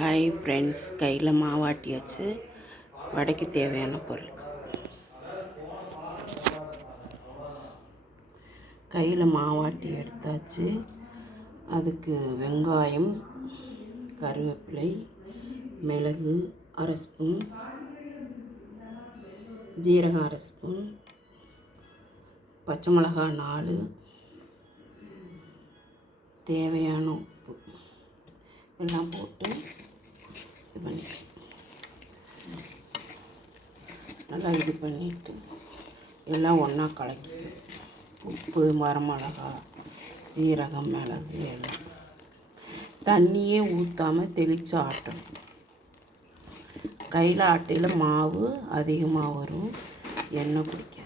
Hi friends, கையில் மாவாட்டியாச்சு. வடைக்கு தேவையான பொருள். கையில் மாவாட்டி எடுத்தாச்சு. அதுக்கு வெங்காயம், கருவேப்பிலை, மிளகு அரை ஸ்பூன், ஜீரகம் அரை ஸ்பூன், பச்சை மிளகாய் 4, தேவையான உப்பு எல்லாம் போட்டு இது பண்ணிச்சு. நல்லா இது பண்ணிவிட்டு எல்லாம் ஒன்றா கலக்கிக்கும். உப்பு, வரமிளகா, ஜீரகம், மிளகு எல்லாம் தண்ணியே ஊற்றாமல் தெளித்து ஆட்டணும். கையில் ஆட்டையில் மாவு அதிகமாக வரும், எண்ணெய் பிடிக்காது.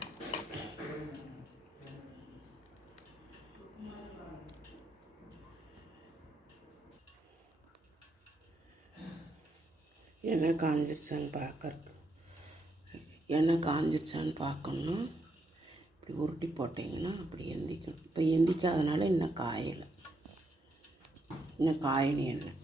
எண்ணெய் காஞ்சிருச்சான்னு பார்க்கணும். இப்படி உருட்டி போட்டிங்கன்னா அப்படி எந்திக்கணும். இப்போ எந்திக்காதனால இன்னும் காயலை, இன்னும் காயணும் எண்ணெய்.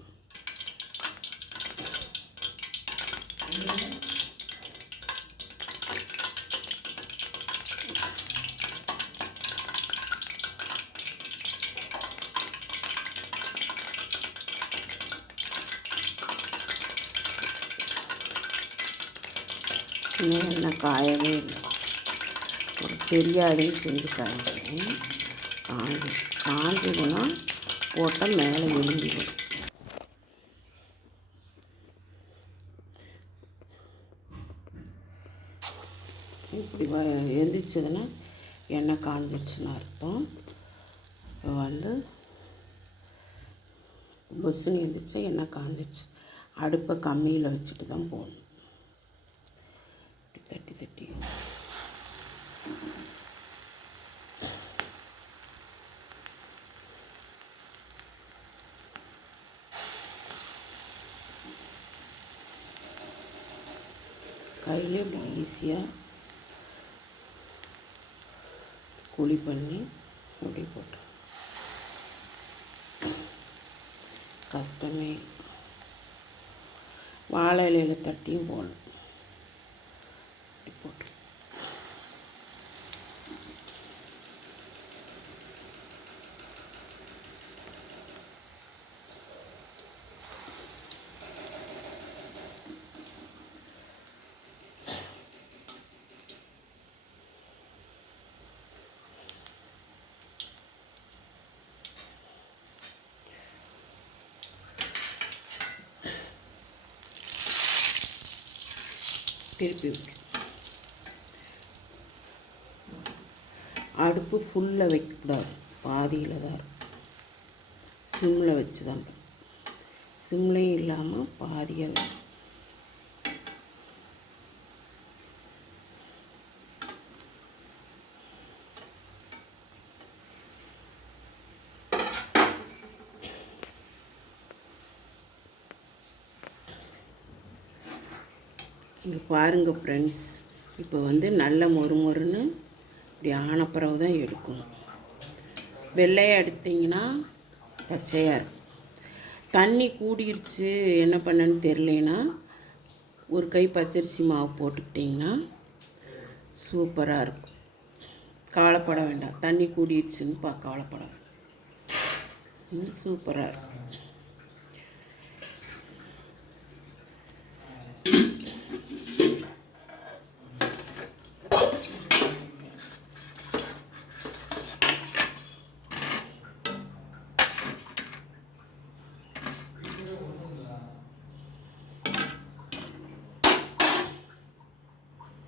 இன்னும் எண்ணெய் காயவே இல்லை. ஒரு தெரியாதையும் செஞ்சு காய்ச்சிட்டேன். காஞ்சதுன்னா போட்டால் மேலே விழுந்துடும். இப்படி எந்திரிச்சதுன்னா எண்ணெய் காஞ்சிடுச்சுன்னு அர்த்தம். இப்போ பொஸ்ஸுன்னு எந்திரிச்சா எண்ணெய் காஞ்சிடுச்சு. அடுப்பை கம்மியில் வச்சுட்டு தான் போடணும். இப்படி தட்டி கையிலே இப்படி ஈஸியாக குழி பண்ணி அப்படி போட்டோம். கஷ்டமே. வாழை இலையில் தட்டியும் போடணும். அப்படி போட்டு திருப்பி விட்டு அடுப்பு ஃபுல்லாக வைக்கக்கூடாது, பாதியில் தான் இருக்கும். சிம்மில் வச்சு தான், சிம்லேயும் இல்லாமல் பாதியாக வச்சு. இங்கே பாருங்கள் ஃப்ரெண்ட்ஸ், இப்போ நல்ல மொறுன்னு இப்படி ஆனப்பிறகு தான் எடுக்கணும். வெள்ளையாக எடுத்திங்கன்னா பச்சையாக இருக்கும். தண்ணி கூடிருச்சு என்ன பண்ணன்னு தெரியலைன்னா ஒரு கை பச்சரிசி மாவு போட்டுக்கிட்டிங்கன்னா சூப்பராக இருக்கும். கவலைப்பட வேண்டாம், தண்ணி கூடிருச்சுன்னு கவலைப்பட வேண்டாம். சூப்பராக இருக்கும்.